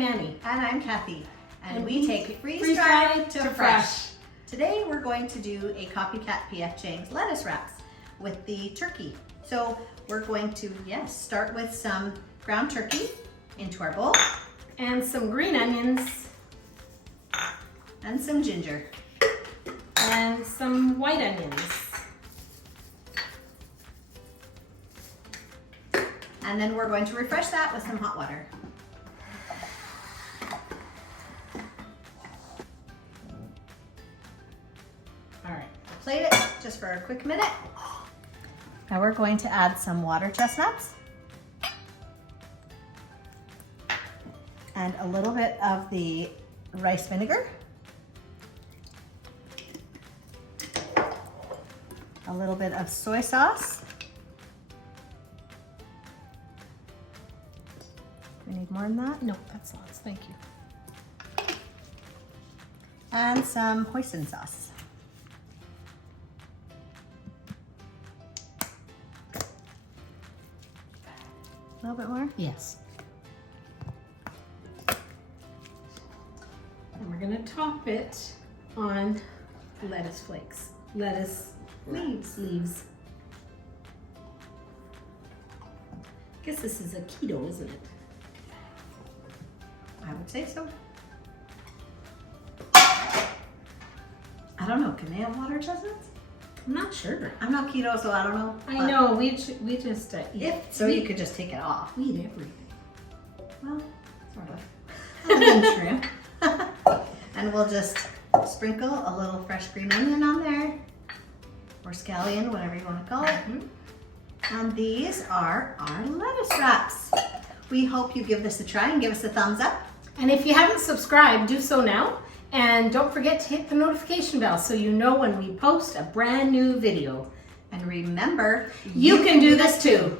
I'm Annie. And I'm Kathy. And we take freeze-dried to fresh. Today we're going to do a copycat P.F. Chang's lettuce wraps with the turkey. So we're going to, start with some ground turkey into our bowl. And some green onions. And some ginger. And some white onions. And then we're going to refresh that with some hot water. All right, plate it just for a quick minute. Now we're going to add some water chestnuts and a little bit of the rice vinegar, a little bit of soy sauce. We need more than that? No, that's lots, thank you. And some hoisin sauce. A little bit more? Yes. And we're gonna top it on lettuce flakes. Lettuce leaves. Guess this is a keto, isn't it? I would say so. I don't know, can they have water chestnuts? I'm not sure. I'm not keto, so I don't know. I know, we just eat. You could just take it off. We eat everything. Well, sort of. And then shrimp. And we'll just sprinkle a little fresh green onion on there, or scallion, whatever you want to call it. And these are our lettuce wraps. We hope you give this a try and give us a thumbs up. And if you haven't subscribed, do so now. And don't forget to hit the notification bell so you know when we post a brand new video. And remember, you can do this too.